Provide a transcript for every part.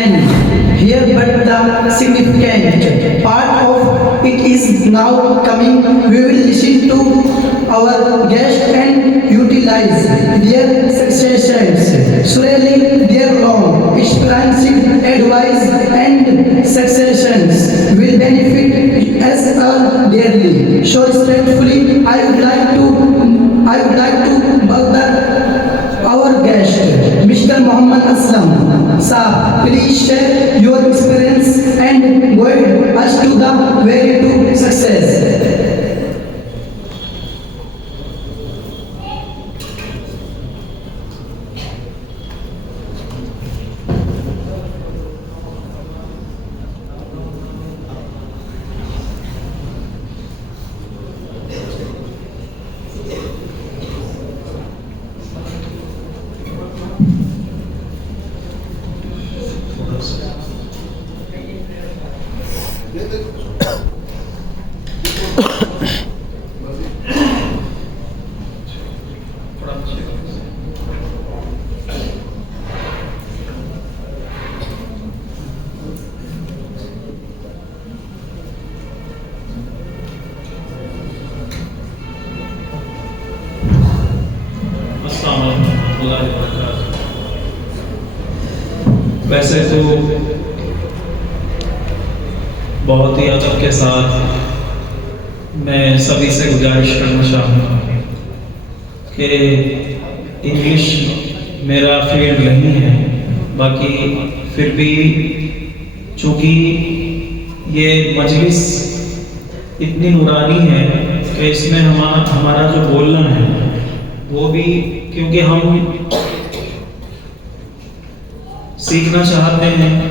here, but the significant part of it is now coming. We will listen to our guests and utilize their suggestions. Surely their long experience, advice and suggestions will benefit us all dearly. So respectfully, I would like to welcome our guest, Mr. Muhammad Aslam. Sir, please share your experience and guide us to the way to success. ویسے تو بہت ہی ادب کے ساتھ میں سبھی سے گزارش کرنا چاہوں گا کہ انگلش میرا فیلڈ نہیں ہے، باقی پھر بھی چونکہ یہ مجلس اتنی نورانی ہے کہ اس میں ہمارا جو بولنا ہے وہ بھی، کیونکہ ہم سیکھنا چاہتے ہیں،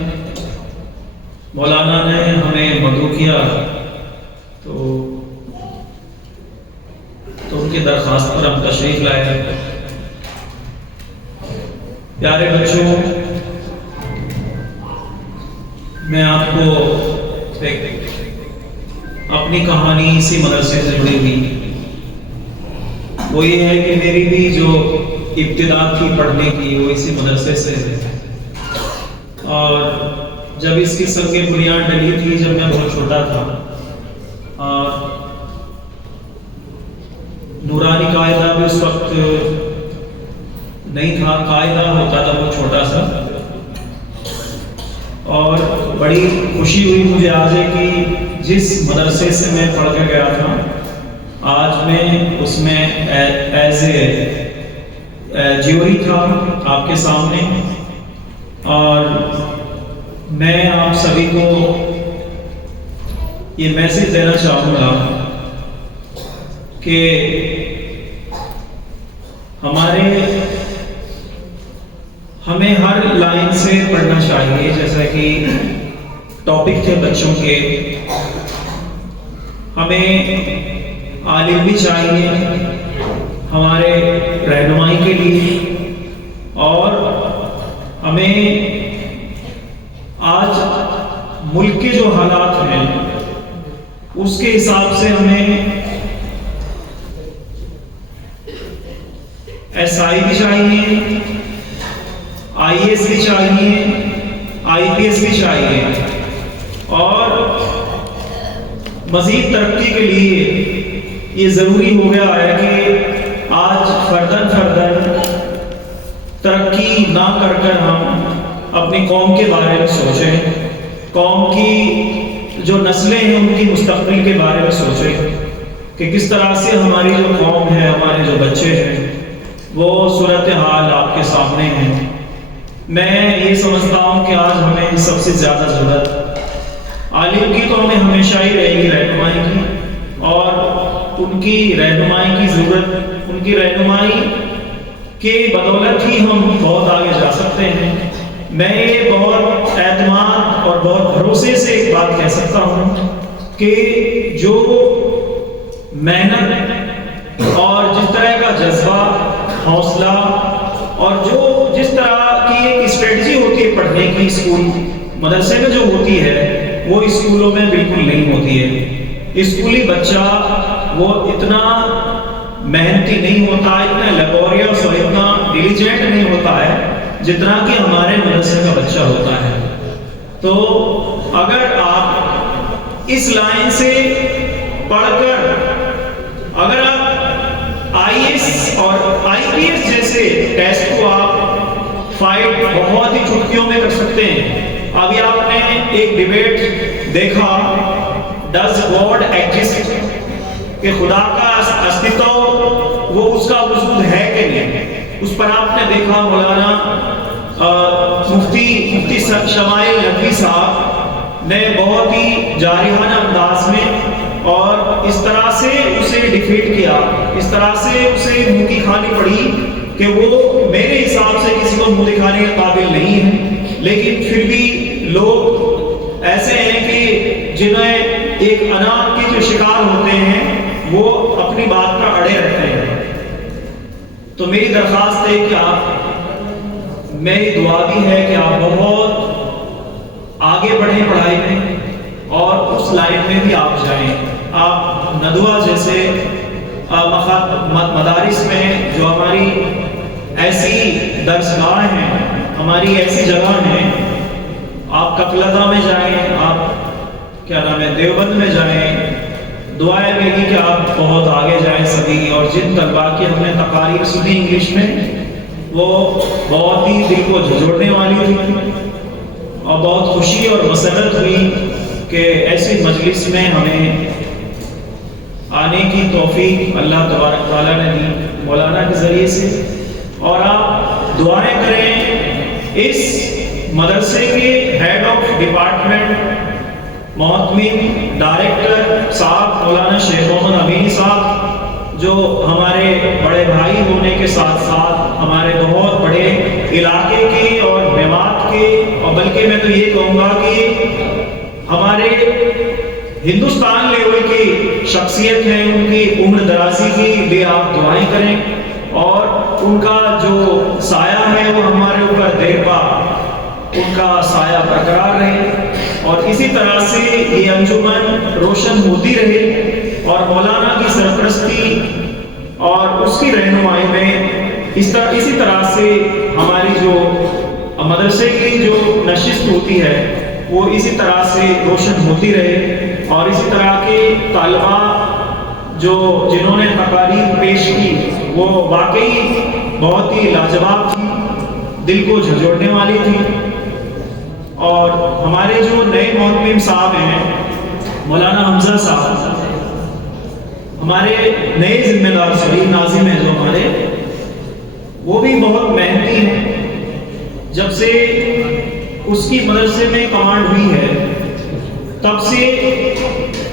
مولانا نے ہمیں مدعو کیا تو ان کی درخواست پر ہم تشریف لائے۔ پیارے بچوں، میں آپ کو اپنی کہانی اسی مدرسے سے جڑی ہوئی، وہ یہ ہے کہ میری بھی جو ابتدا تھی پڑھنے کی وہ اسی مدرسے سے ہے، اور جب اس کی سنگ بنیاد ڈلی تھی جب میں بہت چھوٹا تھا، اور نورانی قاعدہ بھی اس وقت نہیں تھا، قاعدہ ہوتا تھا وہ چھوٹا سا، اور بڑی خوشی ہوئی مجھے آج کہ جس مدرسے سے میں پڑھ کے گیا تھا آج میں اس میں ایز اے جیوری تھا آپ کے سامنے، اور میں آپ سبھی کو یہ میسج دینا چاہوں گا کہ ہمیں ہر لائن سے پڑھنا چاہیے، جیسا کہ ٹاپک تھے بچوں کے، ہمیں عالم بھی چاہیے ہمارے رہنمائی کے لیے، اور ہمیں آج ملک کے جو حالات ہیں اس کے حساب سے ہمیں ایس آئی بھی چاہیے، آئی ایس بھی چاہیے، آئی پی ایس بھی چاہیے، اور مزید ترقی کے لیے یہ ضروری ہو گیا ہے کہ آج فرداً ترقی نہ کر ہم اپنی قوم کے بارے میں سوچیں، قوم کی جو نسلیں ہیں ان کی مستقبل کے بارے میں سوچیں کہ کس طرح سے ہماری جو قوم ہے، ہمارے جو بچے ہیں، وہ صورتحال آپ کے سامنے ہیں۔ میں یہ سمجھتا ہوں کہ آج ہمیں سب سے زیادہ ضرورت عالم کی تو ہمیں ہمیشہ ہی رہے گی، رہنمائی کی، اور ان کی رہنمائی کی ضرورت، ان کی رہنمائی کے بدولت ہی ہم بہت آگے جا سکتے ہیں۔ میں یہ بہت اعتماد اور بہت بھروسے سے ایک بات کہہ سکتا ہوں کہ جو محنت اور جس طرح کا جذبہ، حوصلہ، اور جس طرح کی ایک اسٹریٹجی ہوتی ہے پڑھنے کی اسکول مدرسے میں جو ہوتی ہے وہ اسکولوں میں بالکل نہیں ہوتی ہے۔ اسکولی بچہ وہ اتنا محنتی نہیں ہوتا، اتنا لیبوریس اور اتنا ڈیلیجنٹ نہیں ہوتا ہے جتنا کہ ہمارے مدرسے کا بچہ ہوتا ہے۔ تو اگر آپ اس لائن سے پڑھ کر اگر آپ آئی ایس اور آئی پی ایس جیسے ٹیسٹ کو آپ فائٹ بہت ہی چٹکیوں میں کر سکتے ہیں. ابھی آپ نے ایک ڈیبیٹ دیکھا ڈز گاڈ ایگزسٹ, کہ خدا کا استتو وہ اس کا وجود ہے کہ نہیں. اس پر آپ نے دیکھا مولانا مفتی شمائل ندوی صاحب نے بہت ہی جارحانہ انداز میں اور اس طرح سے اسے ڈیفیٹ کیا, اس طرح سے اسے منہ کی کھانی پڑی کہ وہ میرے حساب سے کسی کو منہ دکھانے کے قابل نہیں ہے. لیکن پھر بھی لوگ ایسے ہیں کہ جنہیں ایک انا کے جو شکار ہوتے ہیں وہ اپنی بات پر اڑے رہتے ہیں. تو میری درخواست ہے کہ آپ, میری دعا بھی ہے کہ آپ بہت آگے بڑھیں پڑھائی میں اور اس لائن میں بھی آپ جائیں. آپ ندوہ جیسے مدارس میں جو ہماری ایسی درسگاہ ہیں, ہماری ایسی جگہ ہیں, آپ کپلتا میں جائیں, آپ کیا نام ہے دیوبند میں جائیں. دعائیں میری کہ آپ بہت آگے جائیں سبھی. اور جن طلباء کی ہم نے تقاریر سنی انگلش میں وہ بہت ہی دل کو جھنجھوڑنے والی تھی اور بہت خوشی اور مسرت ہوئی کہ ایسی مجلس میں ہمیں آنے کی توفیق اللہ تبارک تعالیٰ نے دی مولانا کے ذریعے سے. اور آپ دعائیں کریں اس مدرسے کے ہیڈ آف ڈپارٹمنٹ محتمین ڈائریکٹر صاحب مولانا شیخ محمد امین صاحب, جو ہمارے بڑے بھائی ہونے کے ساتھ ساتھ ہمارے بہت بڑے علاقے کے اور میوات کے, اور بلکہ میں تو یہ کہوں گا کہ ہمارے ہندوستان لیول کی شخصیت ہے. ان کی عمر درازی کے لیے آپ دعائیں کریں اور ان کا جو سایہ ہے وہ ہمارے اوپر دیر پا ان کا سایہ برقرار رہے اور اسی طرح سے یہ انجمن روشن ہوتی رہے اور مولانا کی سرپرستی اور اس کی رہنمائی میں اسی طرح سے ہماری جو مدرسے کی جو نشست ہوتی ہے وہ اسی طرح سے روشن ہوتی رہے. اور اسی طرح کے طالبہ جنہوں نے تقاریر پیش کی وہ واقعی بہت ہی لاجواب تھی, دل کو جھنجھوڑنے والی تھی. اور ہمارے جو نئے محتمم صاحب ہیں مولانا حمزہ صاحب, ہمارے نئے ذمہ دار شریف ناظم ہیں جو ہمارے, وہ بھی بہت محنتی ہیں. جب سے اس کی مدرسے میں کمانڈ ہوئی ہے تب سے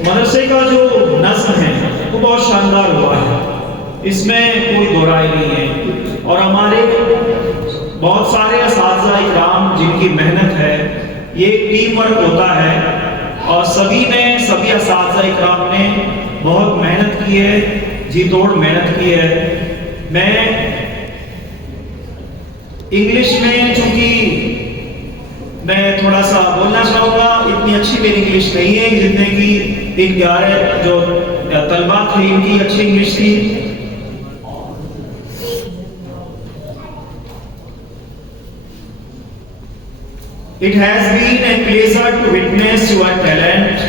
مدرسے کا جو نظم ہے وہ بہت شاندار ہوا ہے, اس میں کوئی دو رائے نہیں ہے. اور ہمارے بہت سارے اساتذہ اکرام جن کی محنت ہے, یہ ٹیم ورک ہوتا ہے اور سبھی اساتذہ اکرام نے بہت محنت کی ہے, جی توڑ محنت کی ہے. میں انگلش میں چونکہ میں تھوڑا سا بولنا چاہوں گا, اتنی اچھی میری انگلش نہیں ہے جتنے کی ایک 11 جو طلبہ تھے ان کی اچھی انگلش تھی. It has been a pleasure to witness your talent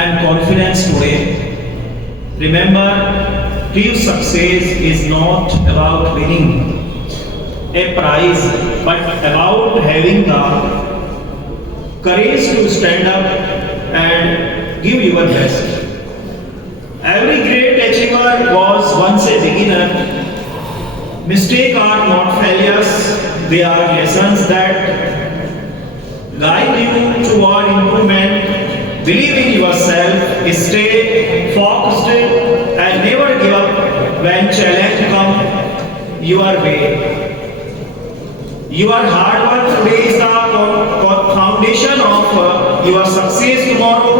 and confidence today. Remember, true success is not about winning a prize, but about having the courage to stand up and give your best. Every great achiever was once a beginner. Mistakes are not failures, they are lessons that guide you toward improvement. Believe in yourself, stay focused, and never give up when challenge comes your way. Your hard work today is the foundation of your success tomorrow.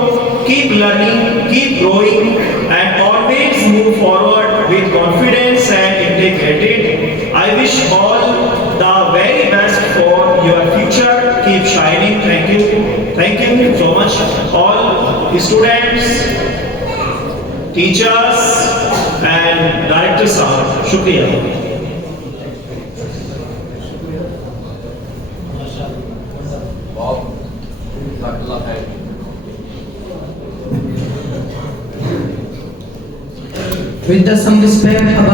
Keep learning, keep growing, and always move forward with confidence and integrity. I wish all the very best for your future. Keep shining. Thank you so much all students, teachers and directors. Shukriya. with the some respect about